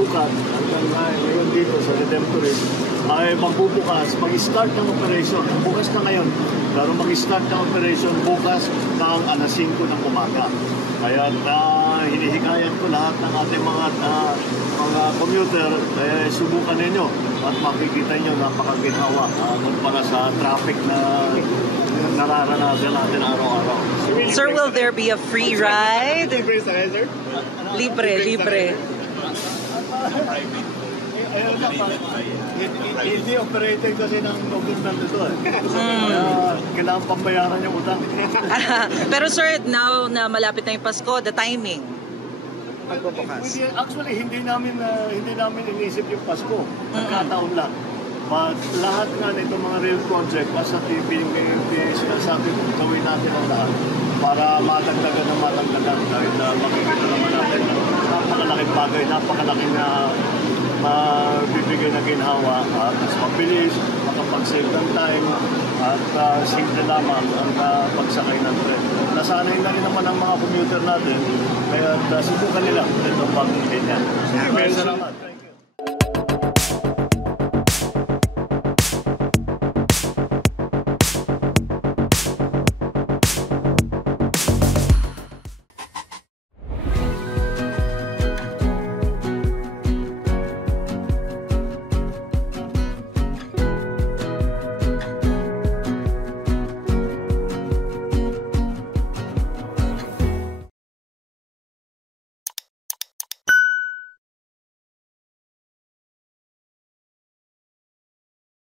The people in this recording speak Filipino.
sukat hanggang ngayon dito sa Redemptorist ay magbubukas, mag-start ng operation. Bukas ka ngayon, pero mag-start ng operation bukas ng alas 5 ng umaga. Kaya hinihikayat ko lahat ng ating mga commuter, subukan ninyo at makikita nyo napakaginhawa para sa traffic na nararanasan natin araw-araw. Sir, will there be a free ride? Libre sa sir? Libre. Hindi operated kasi ng government ito Kaya kailangan pambayaran yung utang. Pero sir, now na malapit na yung Pasko, the timing? Actually, hindi namin inisip yung Pasko. Nagkataon lang. But lahat nga nito mga real project, basta sinasabi ko, gawin natin ang lahat para matagdagan ng matagdagan. Dahil makikita naman natin napakalaking bagay, napakalaking bibigay na ginhawa at mas mabilis, makapag-save ng time at simple lamang ang pagsakay ng tren. Nasanay na rin naman ang mga commuter natin, kaya subukan nila itong bagong linya. Salamat.